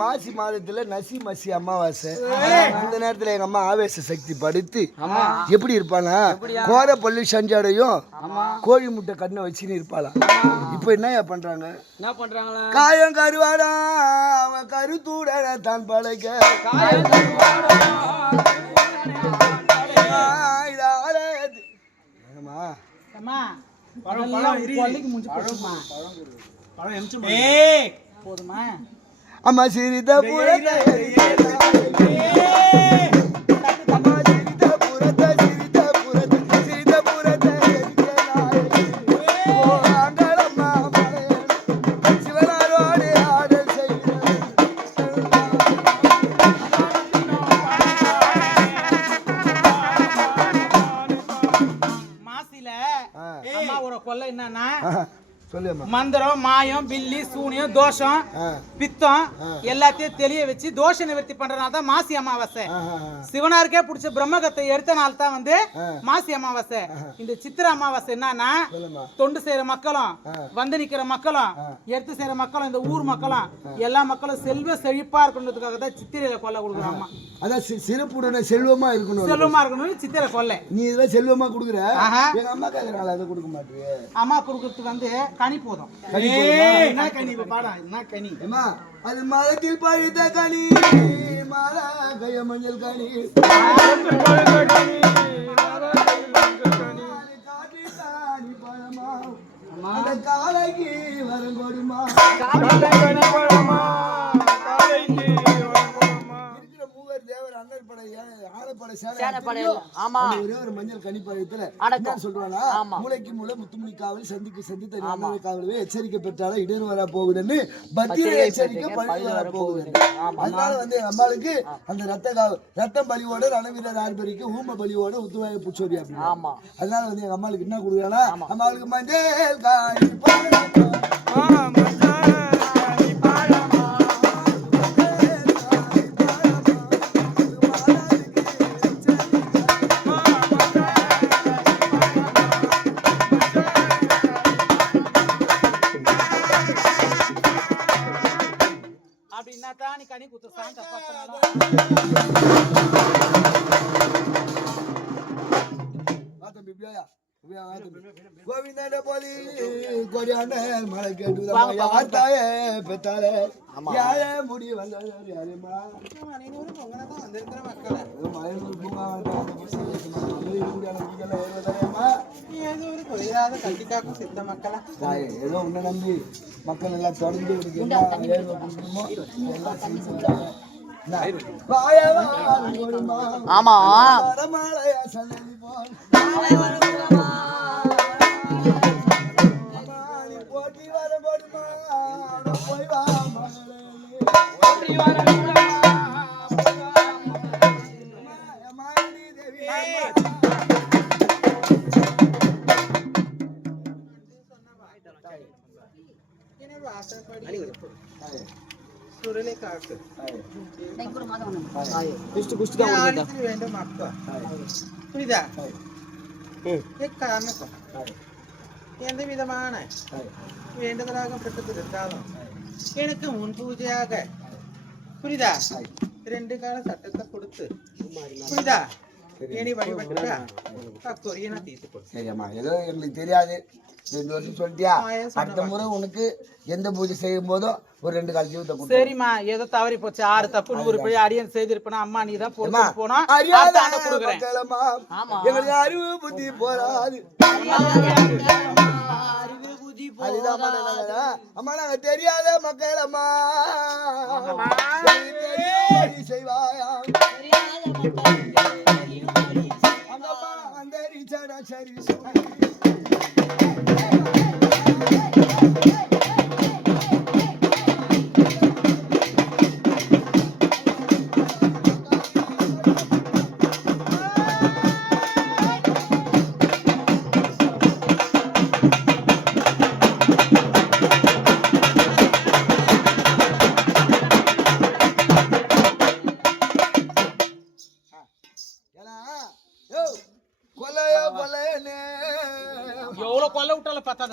மாசி மாதத்துல நசி மசி அமாவாசை அந்த நேரத்துல எங்க அம்மா ஆவேச சக்தி படுத்து எப்படி இருப்பானா கோர பள்ளி சஞ்சாடையும் கோழி முட்டை கண்ணை வச்சுன்னு இருப்பாளா. இப்ப என்ன பண்றாங்க காயம் கருவாடா அவன் கருத்தூட தான் படைக்க அம்மா சிரித்த புறத்தை மந்திரம் மாயம் பில்லி சூனியம் தோஷம் பித்தம் எல்லாத்தையும் தெளிய வச்சு தோஷ நிவர்த்தி பண்றதுனால தான் மாசி அமாவாசை. சிவனாருக்கே பிடிச்ச பிரம்மகத்தை எடுத்த நாள் தான் வந்து மாசி அமாவாசை. இந்த சித்திரை அமாவாசை என்னன்னா தொண்டு செய்யற மக்களும் வந்து நிக்கிற மக்களும் எடுத்து செய்யற மக்களும் இந்த ஊர் மக்களும் எல்லா மக்களும் செல்வ செழிப்பா இருக்கணுன்றதுக்காக தான் சித்திரையில கொல்லை கொடுக்குறாங்க. அதான் சிறப்புடனே செல்வமா இருக்கணும், செல்வமா இருக்கணும் சித்திரை கொல்லை. நீ இதெல்லாம் செல்வமா கொடுக்குற, எங்க அம்மா கேக்குறாங்களா அதை கொடுக்க மாட்டேங்க. அம்மா கொடுக்கறதுக்கு வந்து கனி போதும். அது மரத்தில் பழுத்த கனி மாலாகைய மஞ்சள் கனி காலைக்கு வரும் கொடுமா மஞ்சள் கனிப்பழத்துல சொல்றாங்க மூளைக்கு மூளை முத்துமணி காவல் சந்திக்கு சந்தி தனி காவலவே எச்சரிக்கை பெற்றாலும் இடர் வர போகுதுன்னு பத்திர எச்சரிக்கை பழி வர போகுது. அதனால வந்து அம்மாளுக்கு அந்த ரத்தம் பலியோட ரணவீரர் ஆர்பரிக்கு ஊம பலியோட உத்துவாய பூச்சோரி அப்படின்னு. அதனால வந்து எங்க அம்மாளுக்கு என்ன கொடுக்குறாங்கன்னா அம்மாளுக்கு மஞ்சள் காணி கோவிந்தாண்ட போலி கொடியாண்ட மழை கேட்டு வார்த்தாயே பெத்தாலே யார முடி வந்தது யாருமா ஏதோ உன்னை நம்பி மக்கள் எல்லாம் தொடர்ந்து ஆமா எந்த விதமான வேண்டுதலாகப்பட்டது இருந்தாலும் எனக்கு முன் பூஜையாக புரியுதா 2 கால சட்டத்தை கொடுத்து புரியுதா ஏனி வழிபட்டுட்டா கொரிய நான் தீர்த்து கொடுத்தேன். ஏதோ எங்களுக்கு தெரியாது 2 வருஷம் சொல்லிட்டியா, அடுத்த முறை உனக்கு எந்த பூஜை செய்யும் போதோ ஒரு 2 கால் ஜீவத்தை கொடுத்து. சரிம்மா, ஏதோ தவறி போச்சு 6 தப்பு 100 பழி அடியன் செய்திருப்பேனா அம்மா நீ தான் போனா எங்களுக்கு அறிவு புத்தி போராது. அம்மா நாங்க தெரியாத மக்கள் அம்மா செய்வாயா சரி எவ்வளவு கொல்ல விட்டால பார்த்தா